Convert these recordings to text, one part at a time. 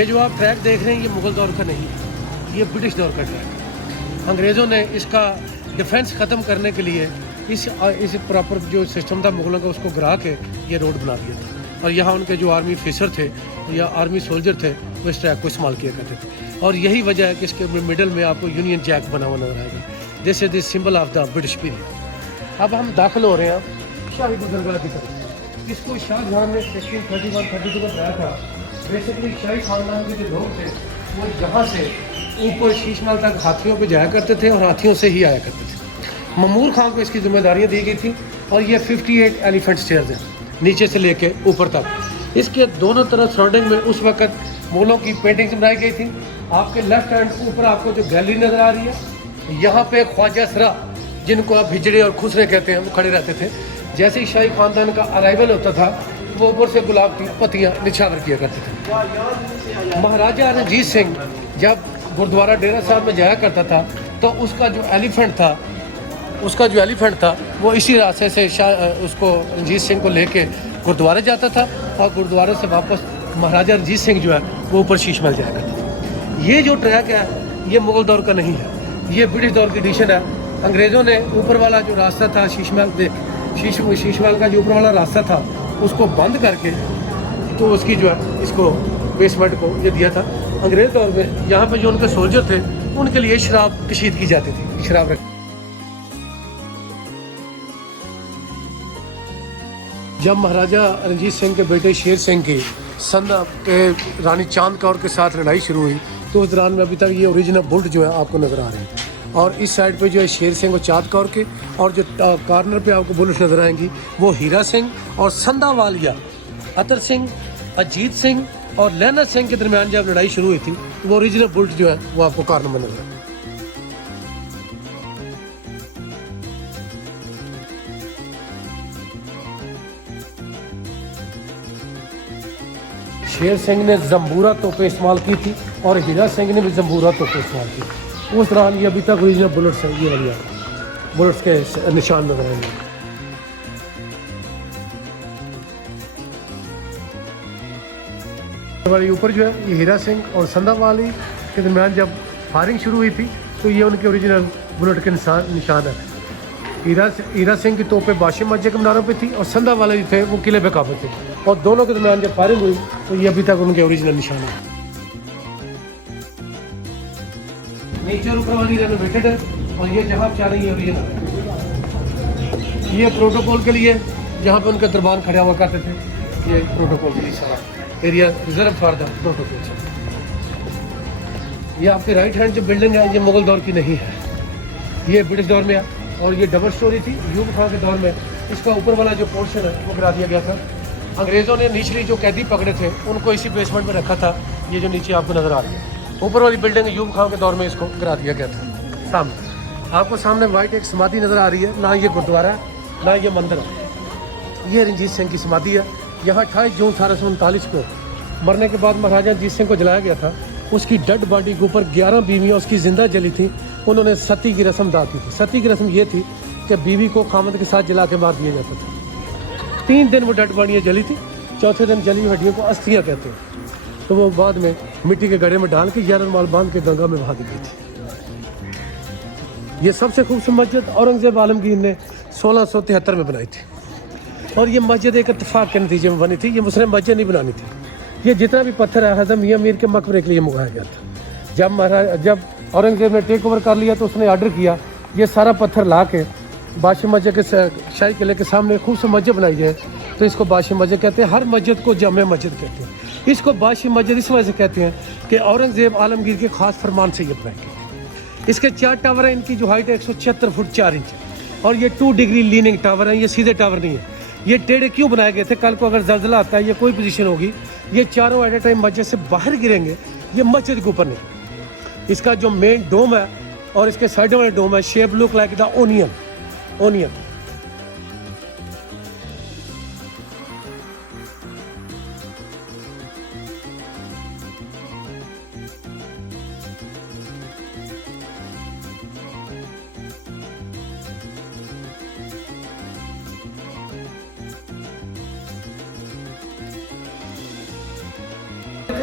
ये जो आप ट्रैक देख रहे हैं ये मुग़ल दौर का नहीं है, ये ब्रिटिश दौर का ट्रैक है। अंग्रेज़ों ने इसका डिफेंस ख़त्म करने के लिए इस प्रॉपर जो सिस्टम था मुग़लों का उसको गिरा के ये रोड बना दिया था। और यहाँ उनके जो आर्मी ऑफिसर थे या आर्मी सोल्जर थे वो इस ट्रैक को इस्तेमाल किया करते थे। और यही वजह है कि इसके मिडल में आपको यूनियन जैक बना हुआ नजर आएगा। This is the symbol of the British period. अब हम दाखिल हो रहे हैं शाही गुजरगाह की तरफ। इसको शाहजहां ने 1631-32 में बनाया था। बेसिकली शाही खानदान के जो लोग थे वो यहाँ से ऊपर शीश महल तक हाथियों पे जाया करते थे और हाथियों से ही आया करते थे। ममूर खान को इसकी जिम्मेदारियाँ दी गई थी और ये 58 एलिफेंट स्टेयर्स हैं नीचे से लेके ऊपर तक। इसके दोनों तरफ सराउंडिंग में उस वक्त मुगलों की पेंटिंग्स बनाई गई थी। आपके लेफ्ट हैंड ऊपर आपको जो गैलरी नज़र आ रही है, यहाँ पे ख्वाजा सरा जिनको आप हिजड़े और खुसरे कहते हैं वो खड़े रहते थे। जैसे ही शाही खानदान का अराइवल होता था वो ऊपर से गुलाब की पत्तियाँ निछावर किया करते थे। महाराजा रणजीत सिंह जब गुरुद्वारा डेरा साहब में जाया करता था तो उसका जो एलिफेंट था वो इसी रास्ते से उसको रणजीत सिंह को लेके गुरुद्वारे जाता था और गुरुद्वारे से वापस महाराजा रणजीत सिंह जो है वो ऊपर शीश महल जाया करता था। ये जो ट्रैक है ये मुग़ल दौर का नहीं है, ये ब्रिटिश दौर की एडिशन है। अंग्रेज़ों ने ऊपर वाला जो रास्ता था शीश महल का जो ऊपर वाला रास्ता था उसको बंद करके तो उसकी जो है इसको बेसमेंट को ये दिया था। अंग्रेज़ दौर में यहाँ पे जो उनके सोल्जर थे उनके लिए शराब कशीद की जाती थी, शराब रख। जब महाराजा रणजीत सिंह के बेटे शेर सिंह की संधा के रानी चांद कौर के साथ लड़ाई शुरू हुई तो उस दौरान में अभी तक ये ओरिजिनल बुल्ट जो है आपको नज़र आ रहे हैं। और इस साइड पे जो है शेर सिंह और चांद कौर के, और जो कॉर्नर पे आपको बुलेट नज़र आएंगी वो हीरा सिंह और संधा वालिया, अतर सिंह, अजीत सिंह और लहना सिंह के दरमियान जब लड़ाई शुरू हुई थी वो ओरिजिनल बुल्ट जो है वो आपको कॉर्नर में नजर आए। शेर सिंह ने जंबूरा तोपें इस्तेमाल की थी और हीरा सिंह ने भी जंबूरा तोपें इस्तेमाल की थी। उस दौरान ये अभी तक ओरिजिनल बुलेट्स हैं, ये वाली बुलेट्स के निशान नजर आएंगे। वाली ऊपर जो है ये हीरा सिंह और संधा वाली के दरमियान जब फायरिंग शुरू हुई थी तो ये उनके ओरिजिनल बुलेट के निशान है। हीरा सिंह की तोपें बाशी मस्जिद के मीनारों पे थी और संधा वाले जो थे वो किले पे काबू थे और दोनों के दरमियान जब फायरिंग हुई तो ये अभी तक उनके ओरिजिनल निशान है। नीचे ऊपर वाली रेनोवेटेड है और ये जहाँ चाह रही है ओरिजिनल है। ये प्रोटोकॉल के लिए जहाँ पे उनके दरबान खड़े हुआ करते थे, ये प्रोटोकॉल के लिए सारा area reserve for the protocol. ये आपके राइट हैंड जो बिल्डिंग है ये मुग़ल दौर की नहीं है, ये ब्रिटिश दौर में है और ये डबल स्टोरी थी। यूब खां के दौर में इसका ऊपर वाला जो पोर्शन है वो गिरा दिया गया था। अंग्रेज़ों ने निचली जो कैदी पकड़े थे उनको इसी बेसमेंट में रखा था। ये जो नीचे आपको नज़र आ रही है ऊपर वाली बिल्डिंग यूब खां के दौर में इसको गिरा दिया गया था। सामने आपको सामने वाइट एक समाधि नज़र आ रही है, ना ये गुरुद्वारा है ना ये मंदिर है, ये रणजीत सिंह की समाधि है। यहाँ 28 जून 1839 को मरने के बाद महाराजा रणजीत सिंह को जलाया गया था। उसकी डेड बॉडी के ऊपर 11 बीवियाँ उसकी ज़िंदा जली थी। उन्होंने सती की रस्म अदा की थी। सती की रस्म ये थी कि बीवी को खामद के साथ जला के मार दिया जाता था। 3 दिन वो डेड बॉडियाँ जली थी, चौथे दिन जली हुई हड्डियों को अस्थियाँ कहते हैं। तो वो बाद में मिट्टी के गड्ढे में डाल के 11 माल बांध के गंगा में बहा दी गई थी। ये सबसे खूबसूरत मस्जिद औरंगजेब आलमगीर ने 1673 में बनाई थी और ये मस्जिद एक इत्तेफाक के नतीजे में बनी थी। ये मुस्लिम मस्जिद नहीं बनानी थी। ये जितना भी पत्थर है हज़रत मियां मीर के मकबरे के लिए मंगाया गया था। जब औरंगजेब ने टेक ओवर कर लिया तो उसने ऑर्डर किया ये सारा पत्थर ला के बादशाह मस्जिद के शाही किले के सामने खूबसूरत मस्जिद बनाई जाए। तो इसको बादशाह मस्जिद कहते हैं। हर मस्जिद को जामे मस्जिद कहते हैं। इसको बादशाह मस्जिद इस वजह से कहते हैं कि औरंगजेब आलमगीर के ख़ास फरमान से ये बनाई गई। इसके 4 टावर हैं। इनकी जो हाइट है 176 फुट 4 इंच और ये 2 डिग्री लीनिंग टावर हैं। ये सीधे टावर नहीं है। ये टेढ़े क्यों बनाए गए थे? कल को अगर जल्जला आता है या कोई पोजीशन होगी ये चारों एट ए टाइम मस्जिद से बाहर गिरेंगे, ये मस्जिद के ऊपर नहीं। इसका जो मेन डोम है और इसके साइडों वाले डोम है shape look like the onion.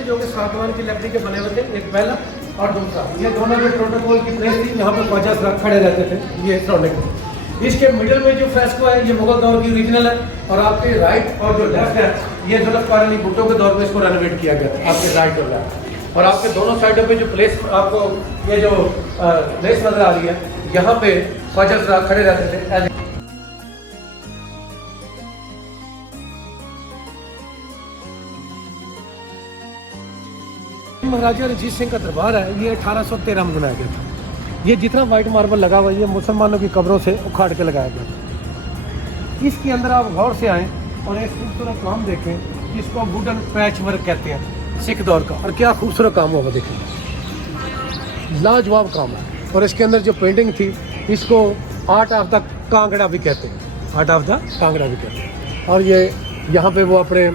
जो कि सागवान की लकड़ी के बने हुए थे, एक पहला और दूसरा। ये दोनों जो प्रोटोकॉल की प्लेस थी, यहाँ पे ख्वाजा सराफ खड़े रहते थे, ये सराउंडिंग। इसके मिडिल में जो फ्रेस्को है ये मुगल दौर की ओरिजिनल है, और आपके राइट और जो लेफ्ट है ये जुल्फ़िकार अली भुट्टो के दौर में इसको रेनोवेट किया गया था, आपके राइट और लेफ्ट। और आपके दोनों साइडों पे जो प्लेस आपको ये जो प्लेस नजर आ रही है, यहाँ पे ख्वाजा सराफ खड़े रहते थे। महाराजा रणजीत सिंह का दरबार है, ये 1813 में बनाया गया था। ये जितना वाइट मार्बल लगा हुआ है ये मुसलमानों की कब्रों से उखाड़ के लगाया गया था। इसके अंदर आप गौर से आएँ और एक खूबसूरत काम देखें, जिसको वुडन पैच वर्क कहते हैं, सिख दौर का। और क्या खूबसूरत काम हुआ देखें, लाजवाब काम है। और इसके अंदर जो पेंटिंग थी, इसको आर्ट ऑफ द कांगड़ा भी कहते हैं, आर्ट ऑफ द कांगड़ा भी कहते हैं। और ये यहाँ पे वो अपने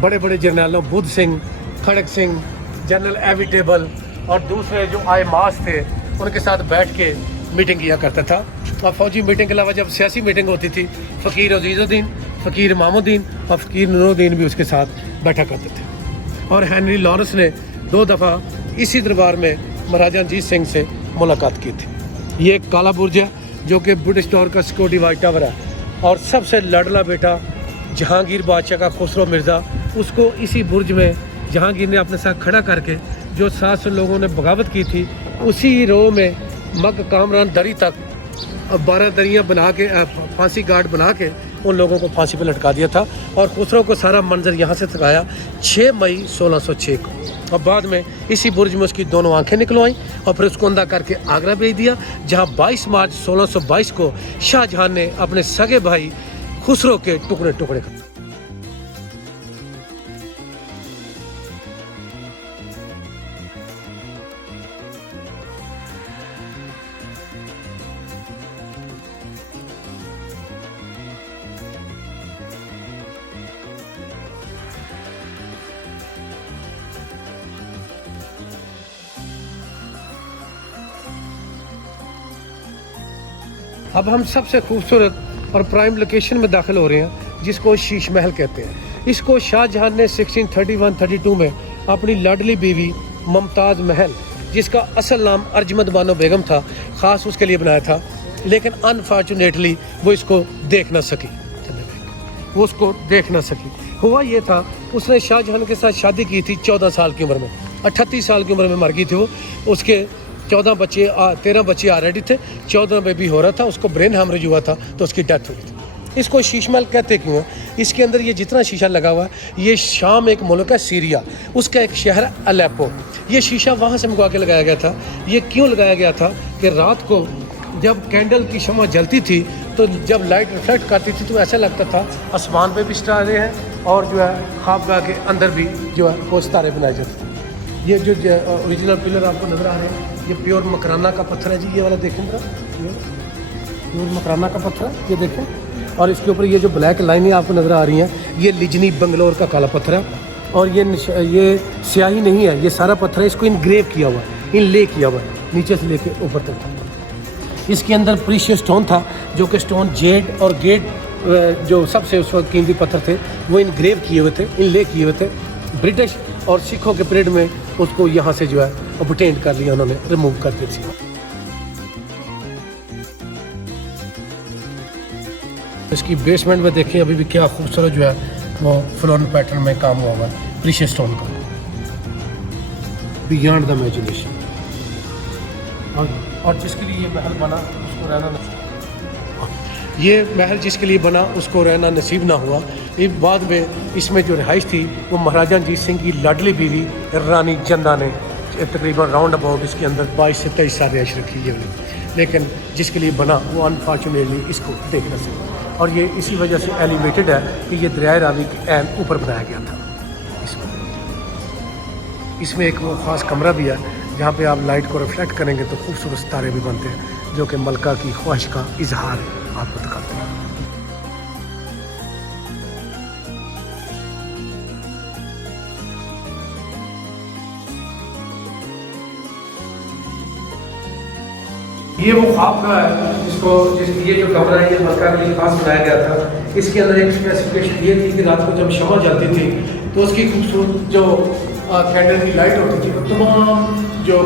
बड़े बड़े जर्नैलों बुद्ध सिंह, खड़क सिंह, जनरल एविटेबल और दूसरे जो आए मास थे, उनके साथ बैठ के मीटिंग किया करता था। और फौजी मीटिंग के अलावा जब सियासी मीटिंग होती थी, फ़कीर अजीज़ुद्दीन, फ़कीर इमामुद्दीन और फ़कीर नूरुद्दीन भी उसके साथ बैठा करते थे। और हेनरी लॉरेंस ने 2 दफ़ा इसी दरबार में महाराजा रणजीत सिंह से मुलाकात की थी। ये एक काला बुर्ज है जो कि ब्रिटिश दौर का सिक्योरिटी वाइट टावर है, और सबसे लाडला बेटा जहांगीर बादशाह का खुसरो मिर्ज़ा, उसको इसी बुर्ज में जहांगीर ने अपने साथ खड़ा करके जो 700 लोगों ने बगावत की थी, उसी रो में मग कामरान दरी तक 12 दरियाँ बना के फांसी गार्ड बना के उन लोगों को फांसी पे लटका दिया था। और खुसरो को सारा मंजर यहाँ से दिखाया 6 मई 1606 को। और बाद में इसी बुर्ज में उसकी दोनों आंखें निकलवाईं और फिर उसको अंधा करके आगरा भेज दिया, जहाँ 22 मार्च 1622 को शाहजहां ने अपने सगे भाई खुसरो के टुकड़े टुकड़े कर। अब हम सबसे खूबसूरत और प्राइम लोकेशन में दाखिल हो रहे हैं, जिसको शीश महल कहते हैं। इसको शाहजहां ने 1631-32 में अपनी लाडली बीवी मुमताज़ महल, जिसका असल नाम अर्जमंद बानो बेगम था, ख़ास उसके लिए बनाया था। लेकिन अनफॉर्चुनेटली वो इसको देख ना सकी, वो उसको देख ना सकी। हुआ ये था, उसने शाहजहां के साथ शादी की थी 14 साल की उम्र में, 38 साल की उम्र में मर गई थी वो। उसके 13 बच्चे ऑलरेडी थे, 14 में भी हो रहा था, उसको ब्रेन हैमरेज हुआ था तो उसकी डेथ हुई थी। इसको शीश महल कहते क्यों हैं? इसके अंदर ये जितना शीशा लगा हुआ है, ये शाम एक मुल्क है सीरिया, उसका एक शहर है अलेप्पो। ये शीशा वहाँ से मंगवा के लगाया गया था। ये क्यों लगाया गया था कि रात को जब कैंडल की शमा जलती थी तो जब लाइट रिफ्लेक्ट करती थी तो ऐसा लगता था आसमान पे भी सितारे हैं, और जो है ख्वाबगाह के अंदर भी जो है वो सितारे बनाए जाते थे। ये जो ओरिजिनल पिलर आपको नज़र आ रहे हैं, ये प्योर मकराना का पत्थर है जी। ये वाला देखें जरा, ये प्योर मकराना का पत्थर है, ये देखें। और इसके ऊपर ये जो ब्लैक लाइनें आपको नज़र आ रही हैं, ये लिजनी बंगलोर का काला पत्थर है। और ये स्याही नहीं है, ये सारा पत्थर है, इसको इनग्रेव किया हुआ है, इनले किया हुआ है, नीचे से लेके ऊपर तक। इसके अंदर प्रीशियस स्टोन था, जो कि स्टोन जेड और गेट जो सबसे उस वक्त कीमती पत्थर थे, वो इनग्रेव किए हुए थे, इनले किए हुए थे। ब्रिटिश और सिखों के पीरियड में उसको यहाँ से जो है ऑब्टेन कर लिया उन्होंने, रिमूव कर दी थी। इसकी बेसमेंट में देखें, अभी भी क्या खूबसूरत जो है वो फ्लोरल पैटर्न में काम हुआ हुआ है प्रीशियस स्टोन का, बियॉन्ड द इमेजिनेशन। और जिसके लिए ये महल बना उसको रहना नसीब ना हुआ। एक बाद में इसमें जो रिहाइश थी वो महाराजा रणजीत सिंह की लाडली बीवी रानी जंदा ने तकरीबन राउंड अबाउट इसके अंदर 22 से 23 साल रिहाइश रखी है। लेकिन जिसके लिए बना वो अनफॉर्चुनेटली इसको देख ना सके, और ये इसी वजह से एलिवेटेड है कि ये दरिया रावी के ऐन ऊपर बनाया गया था। इसमें एक वो ख़ास कमरा भी है जहाँ पे आप लाइट को रिफ्लेक्ट करेंगे तो खूबसूरत सितारे भी बनते हैं, जो कि मलका की ख्वाहिश का इजहार आपको दिखाते हैं। ये वो ख्वाब का है ये जो कमरा है ये मक्का के लिए खास बनाया गया था। इसके अंदर एक स्पेसिफिकेशन ये थी कि रात को जब शमा जलती थी तो उसकी खूबसूरत जो कैंडल की लाइट होती थी, वो तमाम जो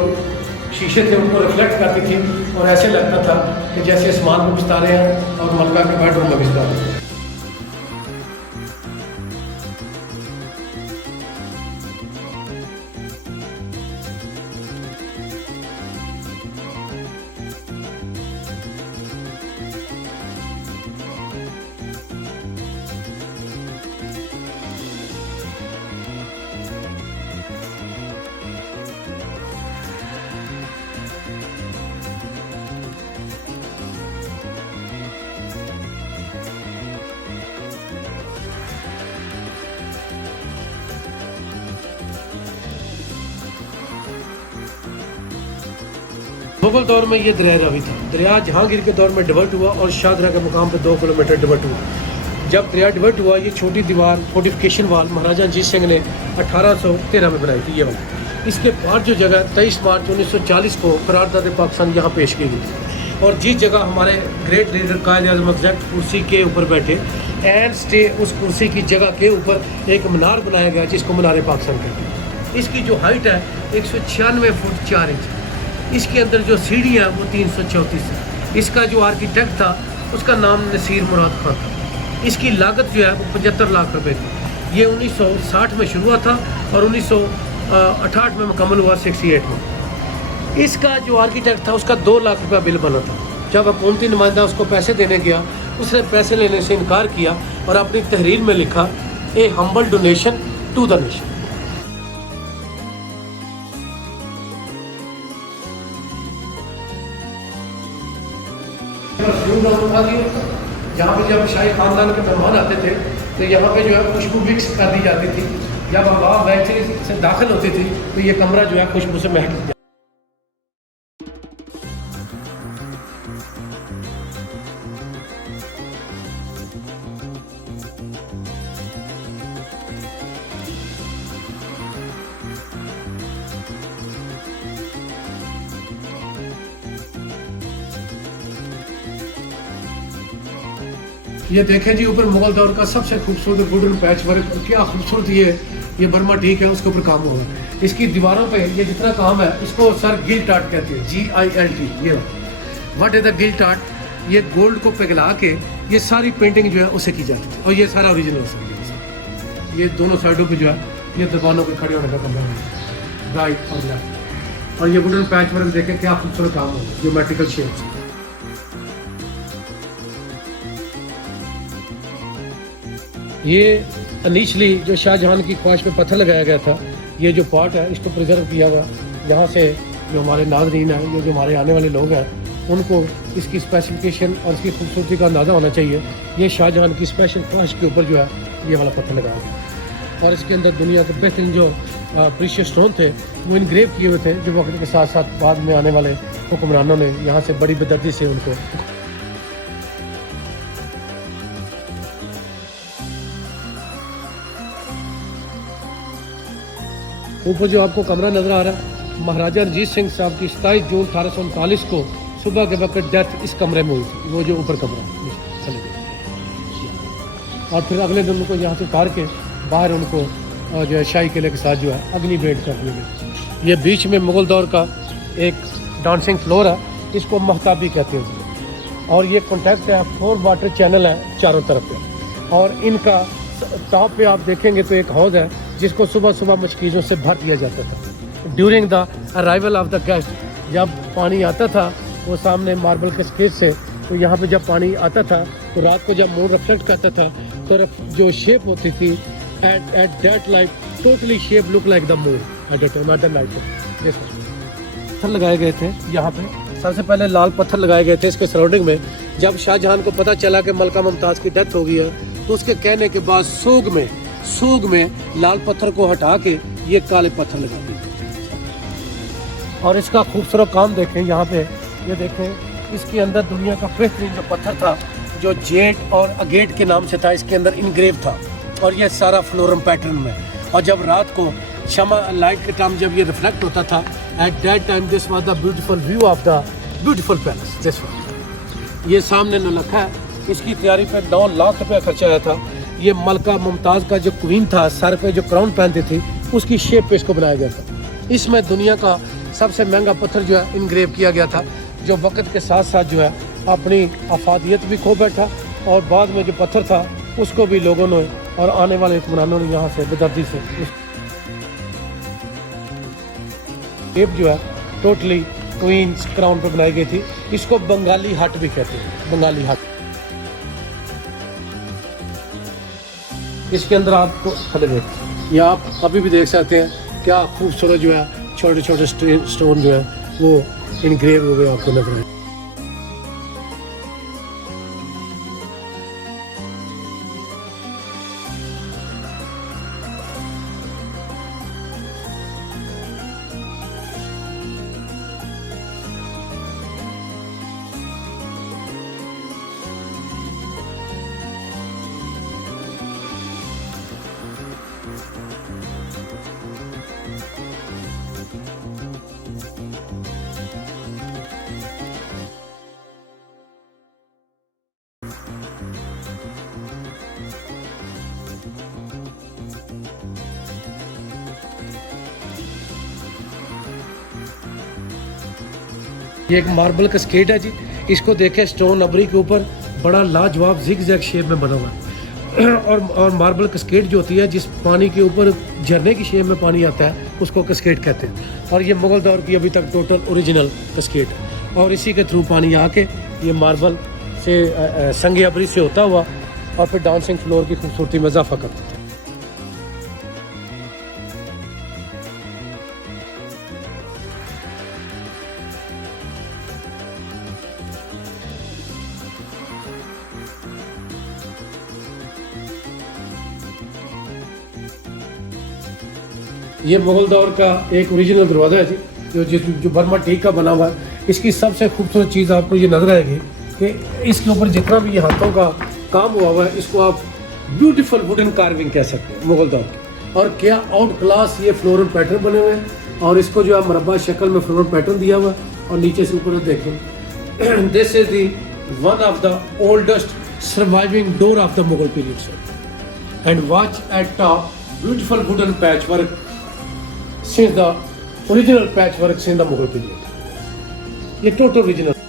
शीशे थे उनको रिफ्लेक्ट करती थी और ऐसे लगता था कि जैसे आसमान में बिस्तारे हैं और मलका के बेडरूम में बिस्तारे हैं। मुगल दौर में ये दरिया रावी था। दरिया जहांगीर के दौर में डिवर्ट हुआ और शाहजहाँ के मुकाम पर 2 किलोमीटर डिवर्ट हुआ। जब दरिया डिवर्ट हुआ, ये छोटी दीवार फोर्टिफिकेशन वाल महाराजा रंजीत सिंह ने 1813 में बनाई थी ये वाली। इसके बाद जो जगह 23 मार्च 1940 को करारदाद पाकिस्तान यहाँ पेश की गई थी और जिस जगह हमारे ग्रेट लीडर कायद आज़म एग्जैक्ट कुर्सी के ऊपर बैठे एंड स्टे, उस कुर्सी की जगह के ऊपर एक मीनार बनाया गया जिसको मीनार पाकिस्तान कहते हैं। इसकी जो हाइट है 196 फुट 4 इंच। इसके अंदर जो सीढ़ी है वो 334 है। इसका जो आर्किटेक्ट था उसका नाम नसीर मुराद खान था। इसकी लागत जो है वो 75 लाख रुपए थी। ये 1960 में शुरू हुआ था और 1968 में मुकम्मल हुआ 68 में। इसका जो आर्किटेक्ट था उसका 2 लाख रुपया बिल बना था। जब हुकूमती नुमाइंदा उसको पैसे देने गया, उसने पैसे लेने से इनकार किया और अपनी तहरीर में लिखा, a humble donation to the nation. जहाँ पे जब शाही खानदान के मेहमान आते थे तो यहाँ पे जो है खुशबू मिक्स कर दी जाती थी। जब अवाम वैसे से दाखिल होती थी तो ये कमरा जो है खुशबू से महक जाता। ये देखें जी, ऊपर मुगल दौर का सबसे खूबसूरत वुडन पैच वर्क, क्या खूबसूरत ये बर्मा टीक है, उसके ऊपर काम हुआ है। इसकी दीवारों पे ये जितना काम है इसको सर गिल्ट आर्ट कहते हैं, GILT। ये what is the guilt art? ये गोल्ड को पिघला के ये सारी पेंटिंग जो है उसे की जाती है और ये सारा ओरिजिनल है। ये दोनों साइडों पे जो है ये दीवानों के खड़े होने का कमरा है, राइट और लेफ्ट। और ये वुडन पैच वर्क देखें क्या खूबसूरत काम है, ज्योमेट्रिकल शेप्स। ये इनिशियली जो शाहजहां की ख्वाहिश पे पत्थर लगाया गया था, ये जो पार्ट है इसको प्रिजर्व किया गया। यहाँ से जो हमारे नाज़रीन हैं, जो हमारे आने वाले लोग हैं, उनको इसकी स्पेसिफिकेशन और इसकी खूबसूरती का अंदाज़ा होना चाहिए। ये शाहजहां की स्पेशल ख्वाहिश के ऊपर जो है ये वाला पत्थर लगाया गया और इसके अंदर दुनिया के बेहतरीन जो प्रीशियस स्टोन थे वो इनग्रेव किए हुए थे, जो वक्त के साथ साथ बाद में आने वाले हुक्मरानों ने यहाँ से बड़ी बेदर्दी से उनको। ऊपर जो आपको कमरा नज़र आ रहा है, महाराजा रंजीत सिंह साहब की 27 जून 1839 को सुबह के वक्त डेथ इस कमरे में हुई थी। वो जो ऊपर कमरा चले गए और फिर अगले दिन उनको यहाँ से उतार के बाहर उनको जो है शाही किले के साथ जो है अग्नि भेंट कर दिए गए। ये बीच में मुगल दौर का एक डांसिंग फ्लोर है, इसको महताबी कहते हैं और ये कॉन्टेक्ट है, 4 वाटर चैनल है चारों तरफ पे और इनका टॉप पे आप देखेंगे तो एक हौज है जिसको सुबह सुबह मशकीज़ों से भर दिया जाता था। During the arrival of the guest, जब पानी आता था वो सामने मार्बल के स्केच से, तो यहाँ पे जब पानी आता था तो रात को जब मून रिफ्लेक्ट करता था तो जो शेप होती थी at that light totally shape look like the moon at the night. पत्थर लगाए गए थे यहाँ पे, सबसे पहले लाल पत्थर लगाए गए थे इसके सराउंडिंग में। जब शाहजहां को पता चला कि मलका मुमताज़ की डेथ हो गई है तो उसके कहने के बाद सूग में लाल पत्थर को हटा के ये काले पत्थर लगा दिए और इसका खूबसूरत काम देखें यहाँ पे। ये देखें इसके अंदर दुनिया का बेहतरीन जो पत्थर था जो जेट और अगेट के नाम से था, इसके अंदर इनग्रेव था और ये सारा फ्लोरम पैटर्न में। और जब रात को शमा लाइट के टाइम जब ये रिफ्लेक्ट होता था, at that time this was the beautiful view of the beautiful palace. This ये सामने नलखा है, इसकी तैयारी पे 9 लाख रुपया खर्चा आया था। ये मलका मुमताज़ का जो क्वीन था, सर पे जो क्राउन पहनती थी, उसकी शेप पे इसको बनाया गया था। इसमें दुनिया का सबसे महंगा पत्थर जो है इनग्रेव किया गया था, जो वक्त के साथ साथ जो है अपनी अफादियत भी खो बैठा, और बाद में जो पत्थर था उसको भी लोगों ने और आने वाले हुक्मरानों ने यहाँ से बेदर्दी से शेप जो है टोटली क्वींस क्राउन पे बनाई गई थी। इसको बंगाली हट भी कहते हैं, बंगाली हट। इसके अंदर आपको खड़े देख, ये आप अभी भी देख सकते हैं क्या खूबसूरत जो है छोटे छोटे स्टोन जो है वो इनग्रेव हुए आपको नजर आए। ये एक मार्बल का स्केट है जी, इसको देखें स्टोन अबरी के ऊपर बड़ा लाजवाब जिग जैग शेप में बना हुआ है। और मार्बल कस्केट जो होती है, जिस पानी के ऊपर झरने की शेप में पानी आता है, उसको कस्केट कहते हैं। और ये मुगल दौर की अभी तक टोटल ओरिजिनल कस्केट है, और इसी के थ्रू पानी आके ये मार्बल से संग अबरी से होता हुआ और फिर डांसिंग फ्लोर की खूबसूरती में इजाफा करता है। ये मुगल दौर का एक ओरिजिनल दरवाज़ा है जी, जो बर्मा टीक का बना हुआ है। इसकी सबसे खूबसूरत चीज़ आपको ये नजर आएगी कि इसके ऊपर जितना भी ये हाथों का काम हुआ हुआ है, इसको आप ब्यूटीफुल वुडन कार्विंग कह सकते हैं मुगल दौर की। और क्या आउट क्लास ये फ्लोरल पैटर्न बने हुए हैं, और इसको जो है मरबा शक्ल में फ्लोरल पैटर्न दिया हुआ है। और नीचे से ऊपर देखें, this is the one of the oldest surviving door of the Mughal period sir, and watch eight top beautiful wooden patch work since the original patchwork in the Mughal period. ये total original